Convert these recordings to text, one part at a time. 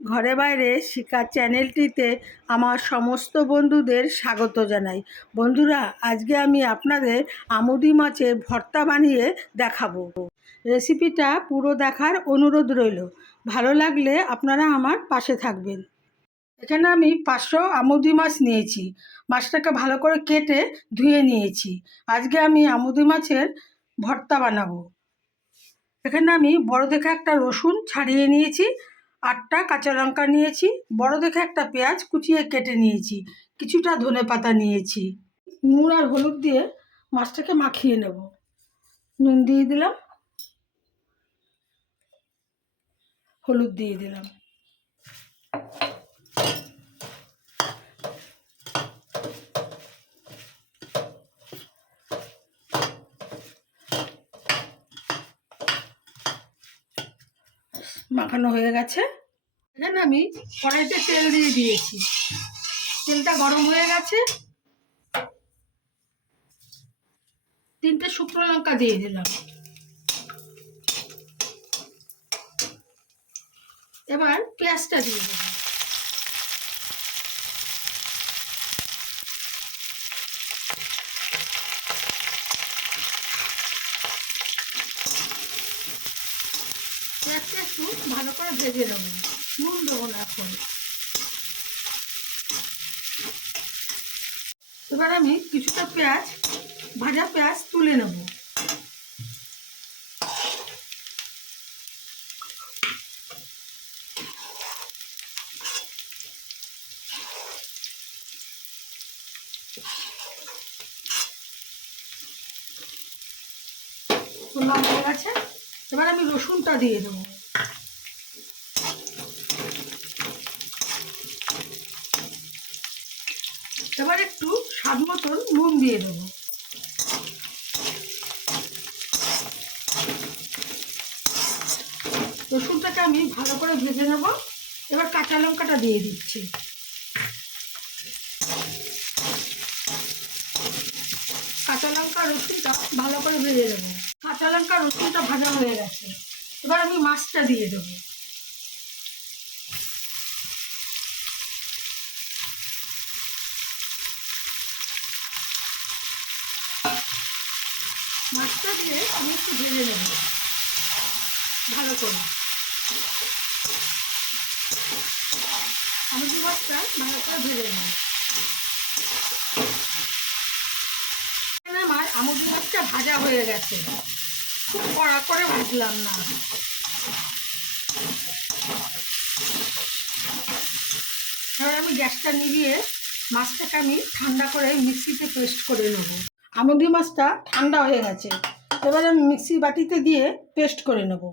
ঘরে বাইরে শিকার চ্যানেলটিতে আমার সমস্ত বন্ধুদের স্বাগত জানাই। বন্ধুরা, আজকে আমি আপনাদের আমুদি মাছের ভর্তা বানিয়ে দেখাবো। রেসিপিটা পুরো দেখার অনুরোধ রইল। ভালো লাগলে আপনারা আমার পাশে থাকবেন। এখানে আমি 500 আমুদি মাছ নিয়েছি। মাছটাকে ভালো করে কেটে ধুয়ে নিয়েছি। আজকে আমি আমুদি মাছের ভর্তা বানাবো। এখানে আমি বড় দেখে একটা রসুন ছাড়িয়ে নিয়েছি, 8টা কাঁচা লঙ্কা নিয়েছি, বড় দেখে একটা পেঁয়াজ কুচিয়ে কেটে নিয়েছি, কিছুটা ধনেপাতা নিয়েছি। নুন আর হলুদ দিয়ে মাছটাকে মাখিয়ে নেব। নুন দিয়ে দিলাম, হলুদ দিয়ে দিলাম। মাখানো হয়ে গেছে। এখানে আমি কড়াইতে তেল দিয়ে দিয়েছি। তেলটা গরম হয়ে গেছে। 3টে শুকনো লঙ্কা দিয়ে দিলাম। এবার পেঁয়াজটা দিয়ে দেব। পেঁয়াজটা একটু ভালো করে ভেজে নেব। নুন দেবো না এখন। এবার আমি কিছুটা ভাজা পেঁয়াজ তুলে নেব। তোলা হয়ে গেছে। এবার আমি রসুনটা দিয়ে দেবো। এবার একটু স্বাদ মতন নুন দিয়ে দেবো। রসুনটাকে আমি ভালো করে ভেজে নেব। এবার কাঁচা লঙ্কাটা দিয়ে দিচ্ছি। কাঁচা লঙ্কা রসুনটা ভালো করে ভেজে দেবো। কাঁচা লঙ্কা রসুনটা ভাজা হয়ে গেছে। এবার আমি মাছটা দিয়ে দেবো। মাছটা দিয়ে আমি একটু ভেজে নেব ভালো করে। আমি যে মাছটা ভালো করে ভেজে নেব। আমার আমুদি মাছটা ভাজা হয়ে গেছে। খুব কড়া করে ভাজলাম না। এবার আমি গ্যাসটা নিভিয়ে মাছটাকে আমি ঠান্ডা করে মিক্সিতে পেস্ট করে নেব। আমুদি মাছটা ঠান্ডা হয়ে গেছে। এবার আমি মিক্সি বাটিতে দিয়ে পেস্ট করে নেব।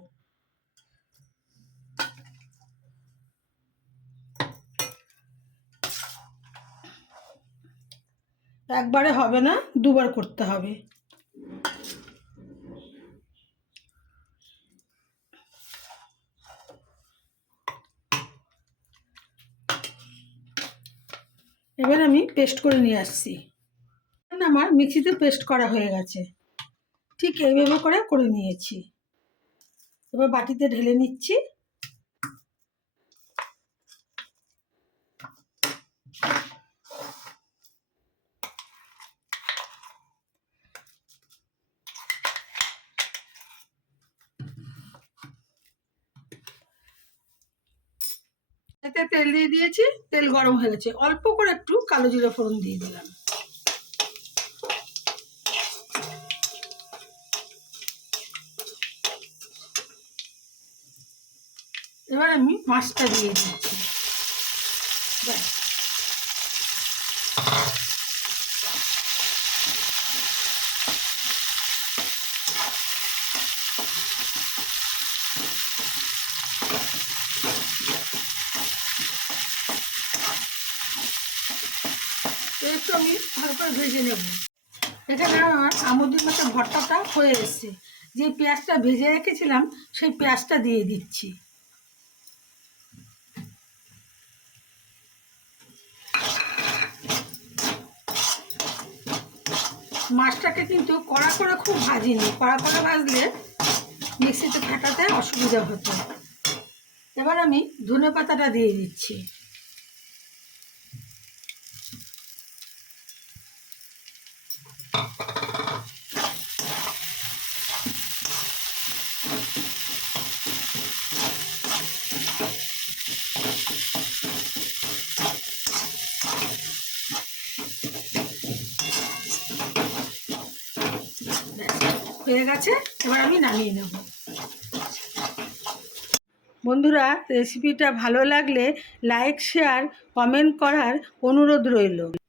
একবারে হবে না, দুবার করতে হবে। এবার আমি পেস্ট করে নিয়ে আসছি। আমার মিক্সিতে পেস্ট করা হয়ে গেছে। ঠিক এইভাবে করে নিয়েছি। এবার বাটিতে ঢেলে নিচ্ছি। এতে তেল দিয়ে দিয়েছি। তেল গরম হয়ে গেছে। অল্প করে একটু কালো জিরা ফোড়ন দিয়ে দিলাম। এবার আমি মাছটা দিয়ে দিচ্ছি। ব্যাস। একটু আমি ভালো করে ভেজে নেব। এখানে আমার আমুদি মাছের ভর্তাটা হয়ে এসছে। যে পেঁয়াজটা ভেজে রেখেছিলাম সেই পেঁয়াজটা দিয়ে দিচ্ছি। মাছটাকে কিন্তু কড়া করে খুব ভাজিনি। কড়া করে ভাজলে মিক্সিতে ফাটাতে অসুবিধা হতো। এবার আমি ধনে পাতাটা দিয়ে দিচ্ছি। হয়ে গেছে, এবার আমি নামিয়ে নেব। বন্ধুরা, রেসিপিটা ভালো লাগলে লাইক, শেয়ার, কমেন্ট করার অনুরোধ রইল।